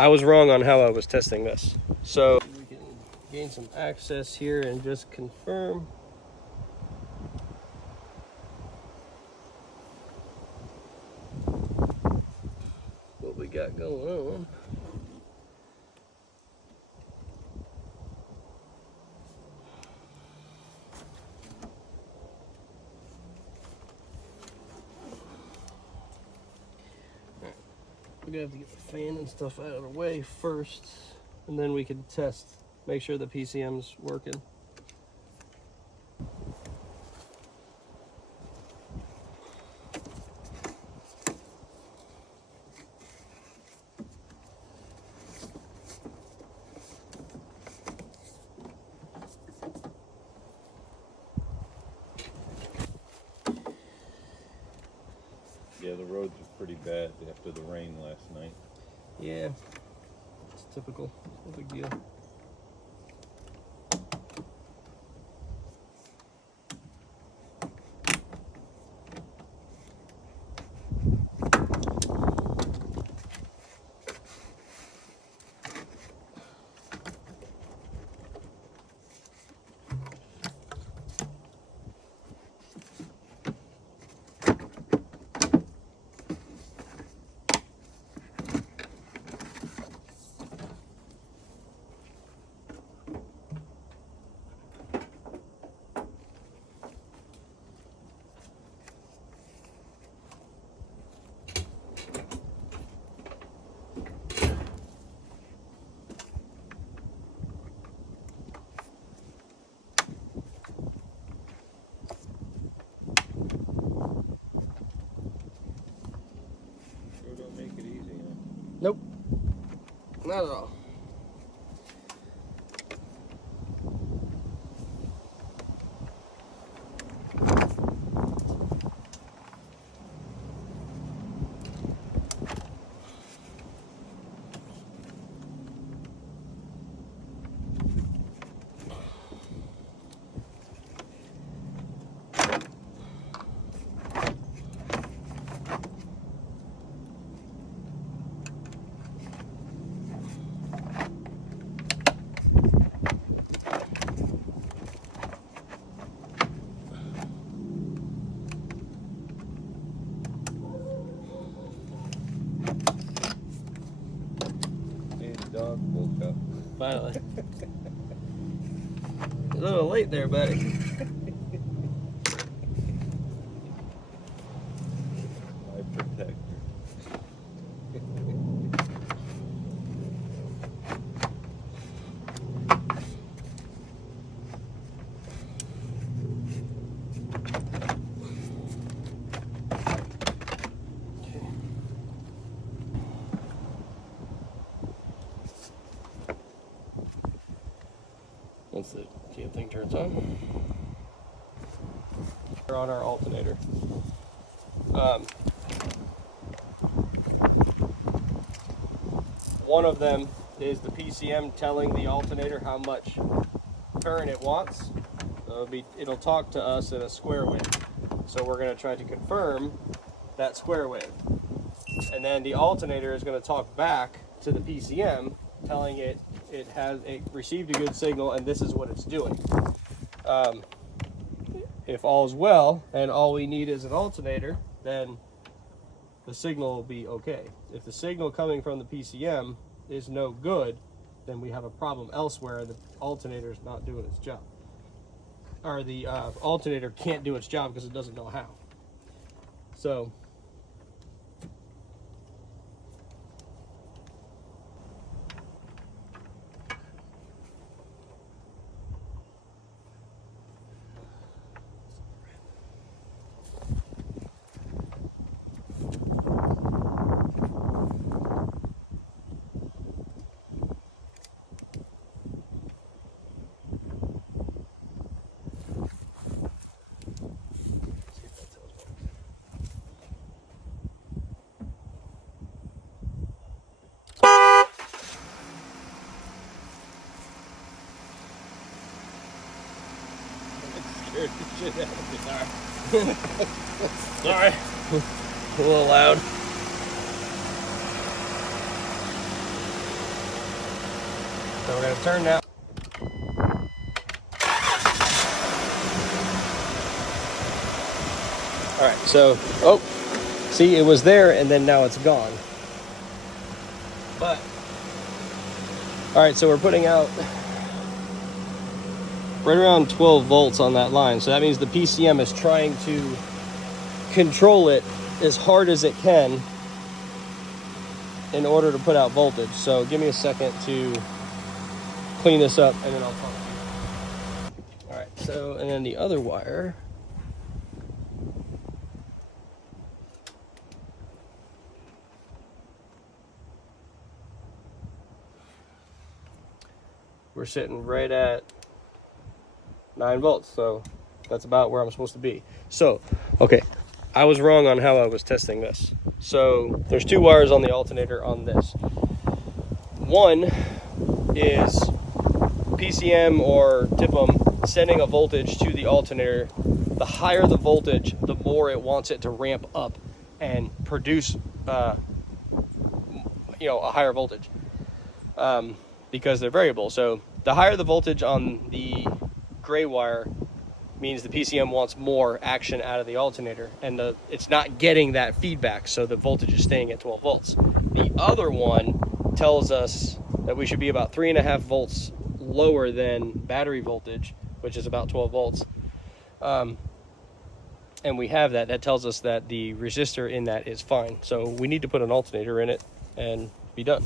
I was wrong on how I was testing this. So we can gain some access here and just confirm. What we got going on. We're gonna have to get the fan and stuff out of the way first, and then we can test, make sure the PCM's working. Yeah, the roads are pretty bad after the rain last night. Yeah, it's typical, no big deal. Don't make it easy, huh? Nope, not at all. Dog woke up. Finally. A little late there, buddy. My protector. Once the damn thing turns on. We're on our alternator. One of them is the PCM telling the alternator how much current it wants. So it'll talk to us in a square wave. So we're going to try to confirm that square wave. And then the alternator is going to talk back to the PCM telling it it received a good signal and this is what it's doing. If all's well and all we need is an alternator, then the signal will be okay. If the signal coming from the PCM is no good, then we have a problem elsewhere. The alternator is not doing its job. Or the alternator can't do its job because it doesn't know how. So Scared the shit out of me. sorry, a little loud. So we're going to turn now. All right, so, oh, see, it was there and then now it's gone. But, all right, so we're putting out right around 12 volts on that line. So that means the PCM is trying to control it as hard as it can in order to put out voltage. So give me a second to clean this up and then I'll talk to you. All right, so, and then the other wire. We're sitting right at 9 volts, so that's about where I'm supposed to be. So, okay, I was wrong on how I was testing this. So there's 2 wires on the alternator on this. One is PCM or TIPM sending a voltage to the alternator. The higher the voltage, the more it wants it to ramp up and produce, a higher voltage, because they're variable. So the higher the voltage on the gray wire means the PCM wants more action out of the alternator, and it's not getting that feedback, so the voltage is staying at 12 volts. The other one tells us that we should be about 3.5 volts lower than battery voltage, which is about 12 volts. And we have that. That tells us that the resistor in that is fine. So we need to put an alternator in it and be done.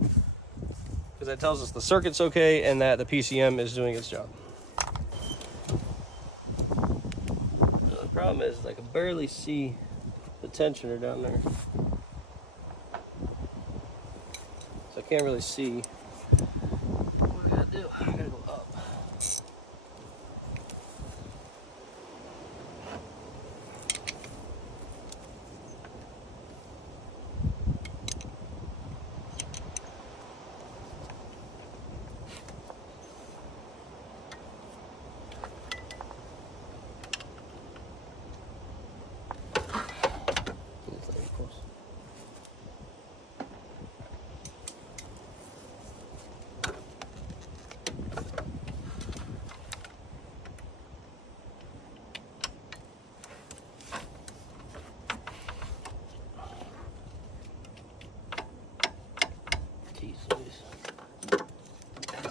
Because that tells us the circuit's okay and that the PCM is doing its job. The problem is I can barely see the tensioner down there. So I can't really see. What I gotta do? I gotta go up.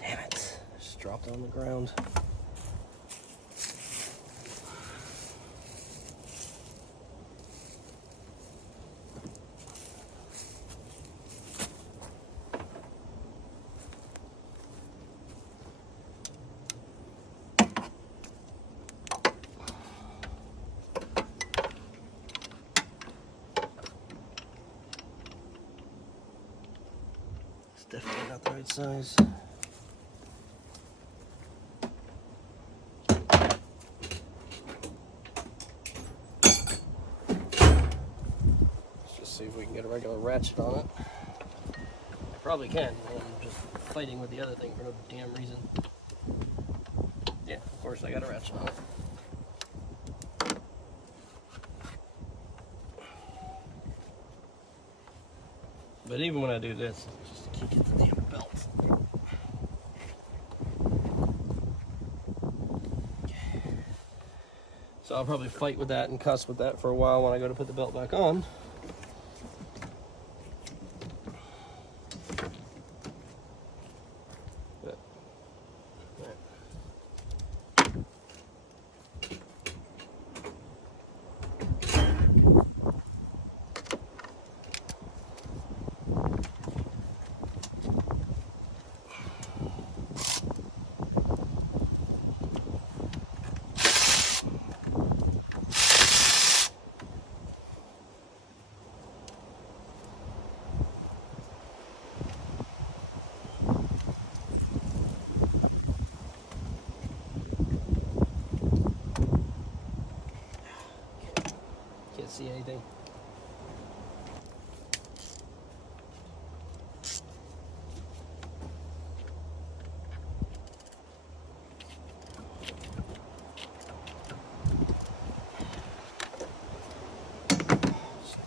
Damn it. Just dropped on the ground. It's definitely not the right size. See if we can get a regular ratchet on it. I probably can. I'm just fighting with the other thing for no damn reason. Yeah, of course I got a ratchet on it. But even when I do this, I just can't get the damn belt. So I'll probably fight with that and cuss with that for a while when I go to put the belt back on. See anything.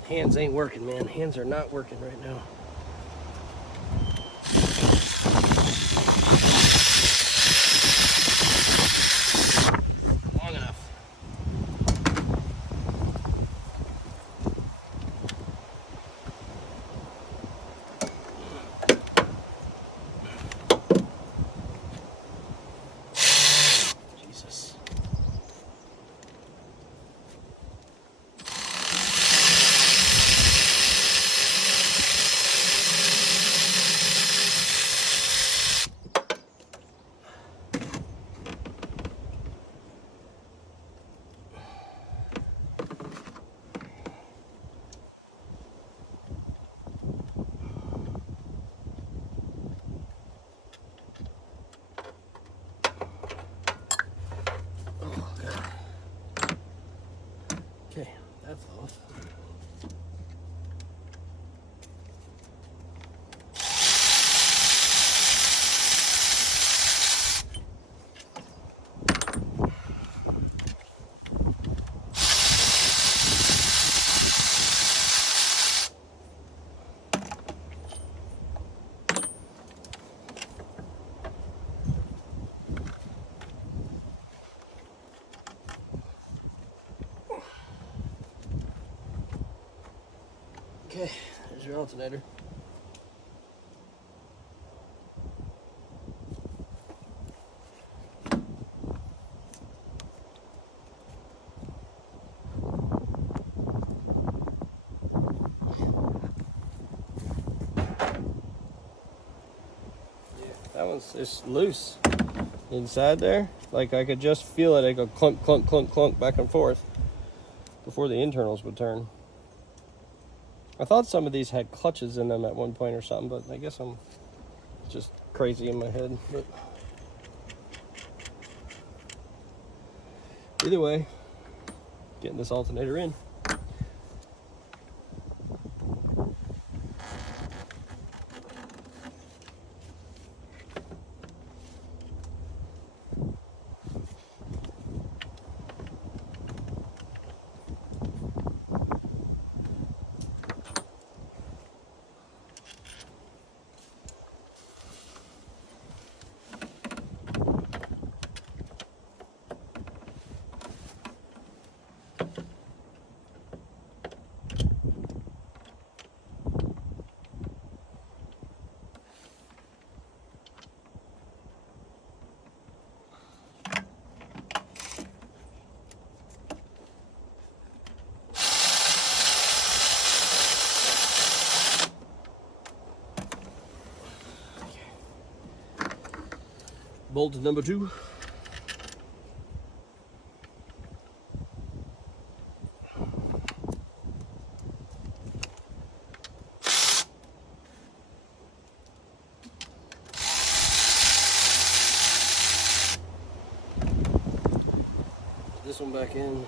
Hands ain't working, man. Hands are not working right now. Okay, there's your alternator. That one's just loose inside there. Like I could just feel it. I go clunk, clunk, clunk, clunk back and forth before the internals would turn. I thought some of these had clutches in them at one point or something, but I guess I'm just crazy in my head. But either way, getting this alternator in. Bolt number 2. This one back in.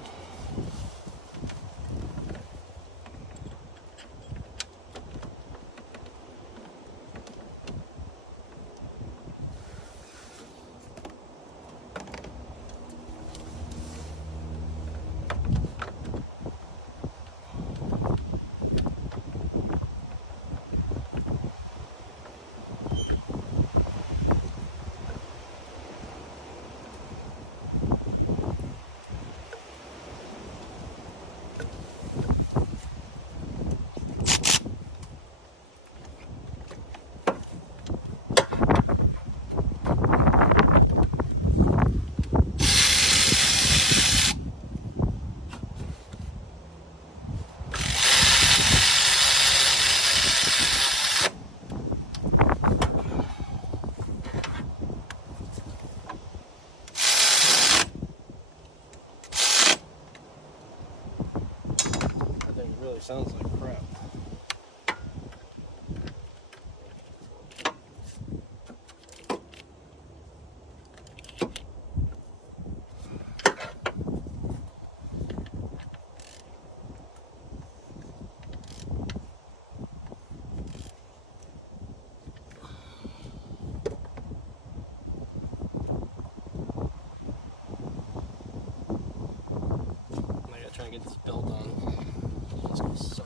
Sounds like crap. I gotta try and get this belt on. It's gonna suck.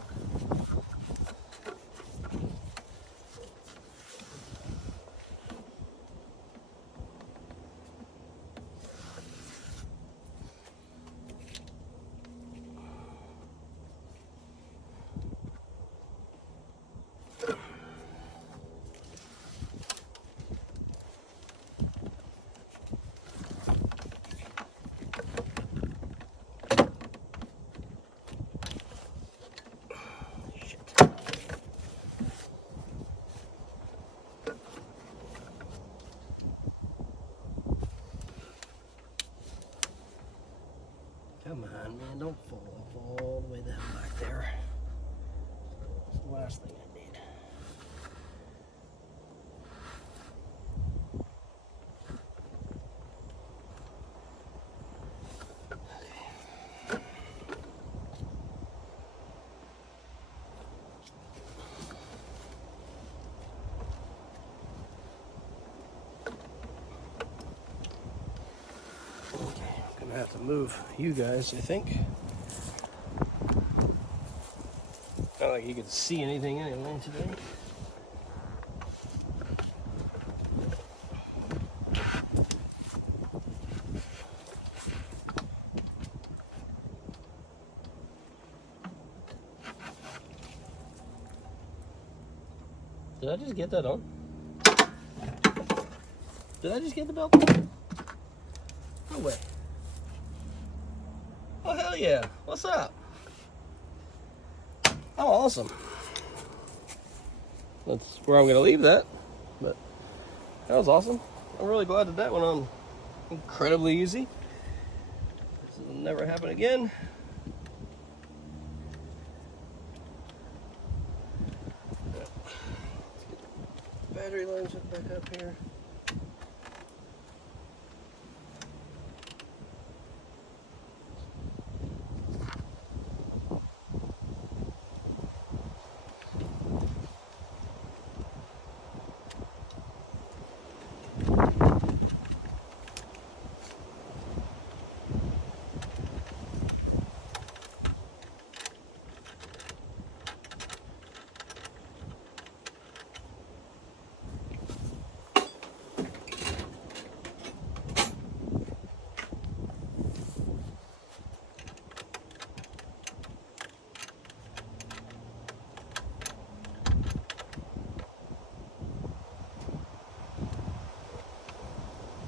Come on, man, don't fall off all the way the hell back there. That's the last thing I need. I have to move you guys, I think. Not like you could see anything anyway today. I just get that on? Did I just get the belt on? No way. Oh, hell yeah. What's up? Oh, awesome. That's where I'm going to leave that. But that was awesome. I'm really glad that that went on incredibly easy. This will never happen again. Let's get the battery lines back up here.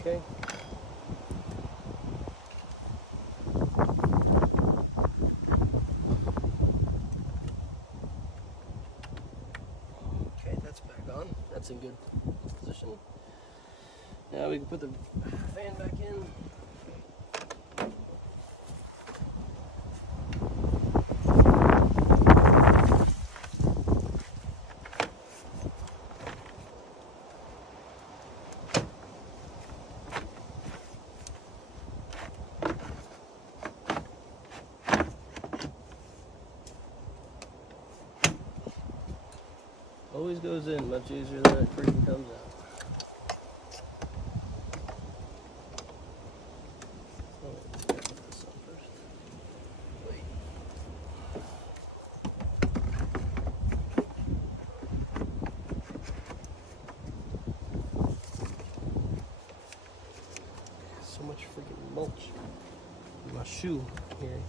Okay. Okay, that's back on. That's in good position. Now we can put the fan back in. Always goes in much easier than it freaking comes out. Oh, let's get this on first. Wait. So much freaking mulch in my shoe here.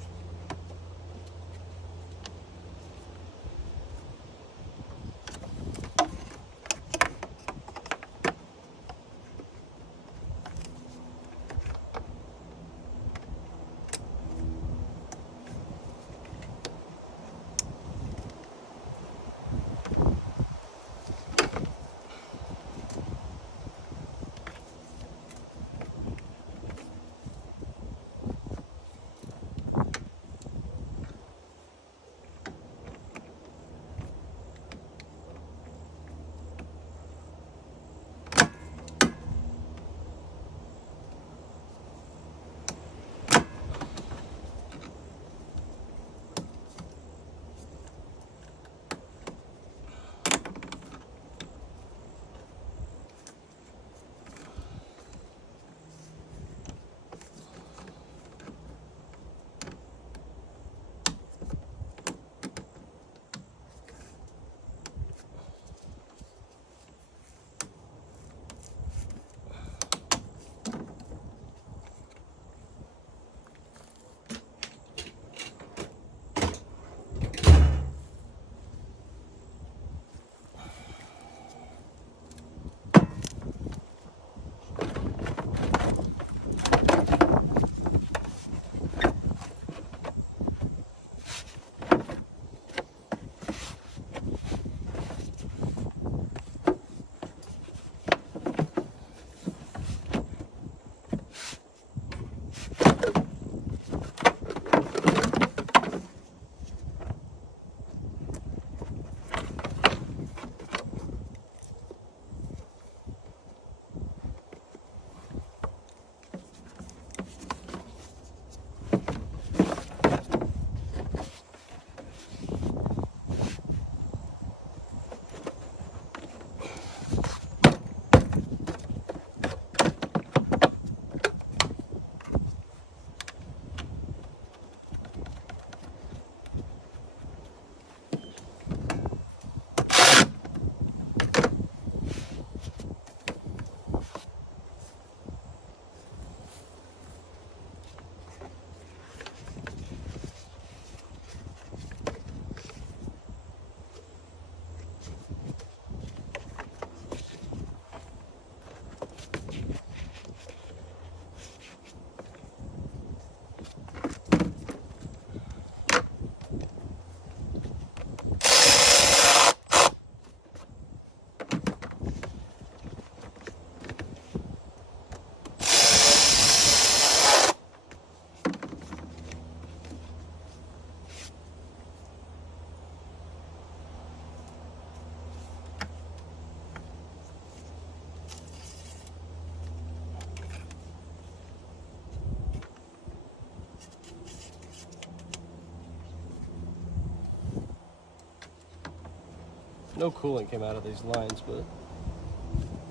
No coolant came out of these lines, but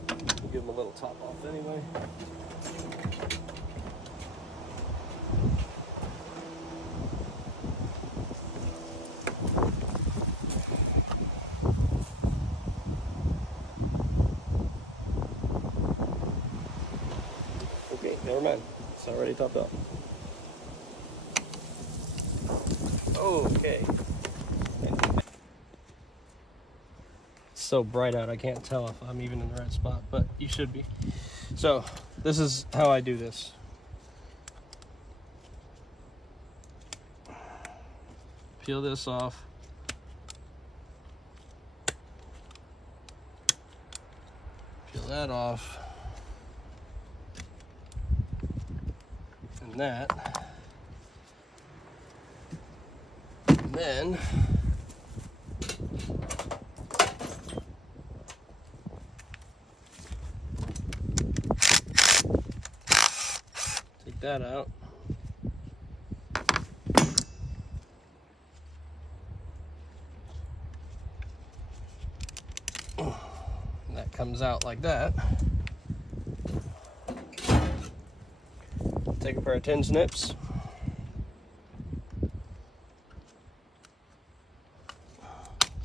we'll give them a little top off anyway. Okay, never mind. It's already topped off. Okay. It's so bright out, I can't tell if I'm even in the right spot, but you should be. So, this is how I do this. Peel this off. Peel that off. And that. And then take that out. And that comes out like that. Take a pair of tin snips.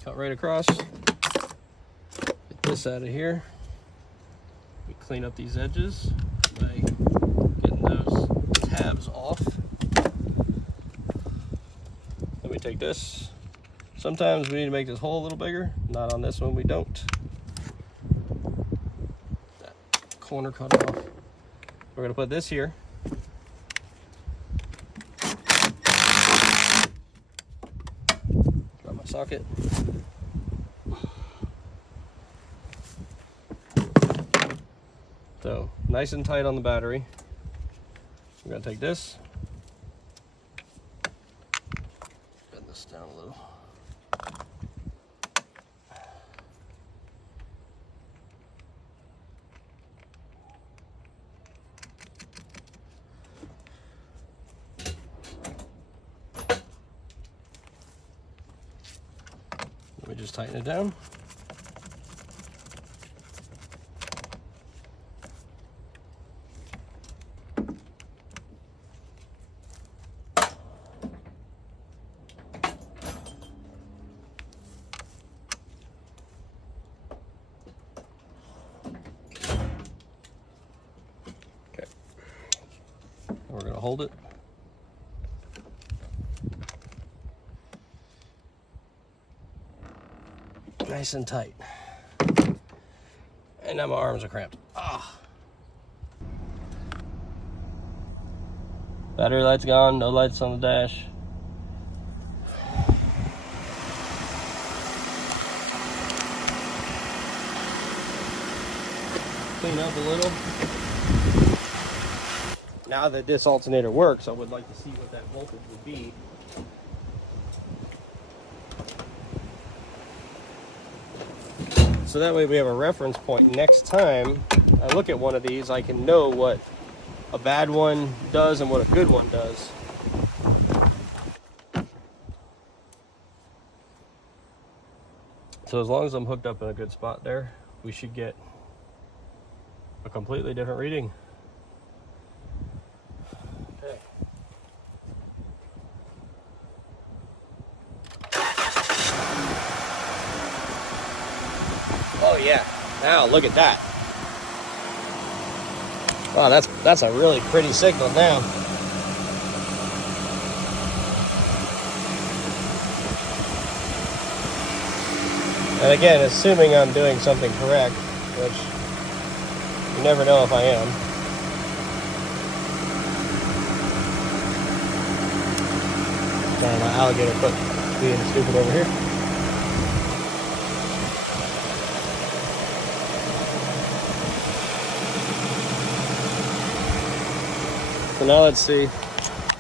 Cut right across. Get this out of here. We clean up these edges by getting those tabs off. Then we take this. Sometimes we need to make this hole a little bigger. Not on this one, we don't. That corner cut off. We're gonna put this here. Drop my socket. So, nice and tight on the battery. We're gonna take this. Bend this down a little. Let me just tighten it down. We're going to hold it. Nice and tight. And now my arms are cramped. Ah. Battery light's gone, no lights on the dash. Clean up a little. Now that this alternator works, I would like to see what that voltage would be. So that way we have a reference point. Next time I look at one of these, I can know what a bad one does and what a good one does. So as long as I'm hooked up in a good spot there, we should get a completely different reading. Oh yeah, now look at that. Wow, that's a really pretty signal now. And again, assuming I'm doing something correct, which you never know if I am. Sorry, my alligator foot being stupid over here. So now let's see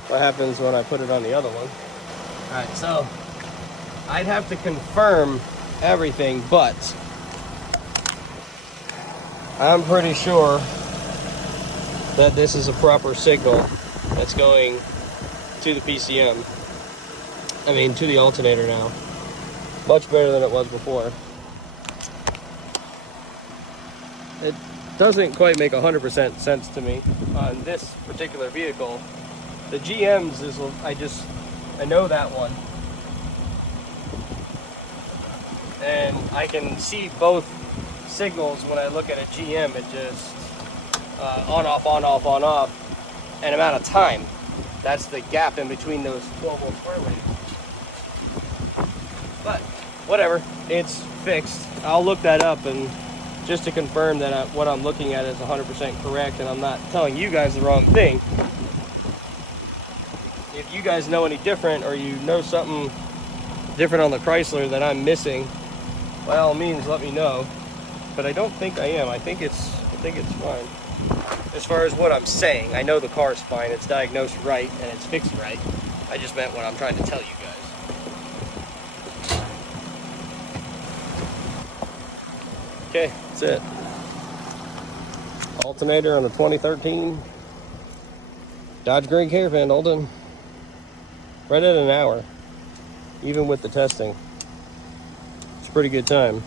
what happens when I put it on the other one. Alright, so I'd have to confirm everything, but I'm pretty sure that this is a proper signal that's going to the PCM. I mean, to the alternator now. Much better than it was before. it doesn't quite make 100% sense to me on this particular vehicle. The GM's is, I know that one. And I can see both signals when I look at a GM. It just on, off, on, off, on, off, and amount of time. That's the gap in between those 12-volt square waves. But whatever, it's fixed. I'll look that up, and just to confirm that what I'm looking at is 100% correct and I'm not telling you guys the wrong thing. If you guys know any different, or you know something different on the Chrysler that I'm missing, by all means let me know. But I don't think I am. I think it's fine. As far as what I'm saying, I know the car's fine. It's diagnosed right and it's fixed right. I just meant what I'm trying to tell you guys. Okay, that's it. Alternator on a 2013 Dodge Grand Caravan, all done. Right at an hour, even with the testing. It's a pretty good time.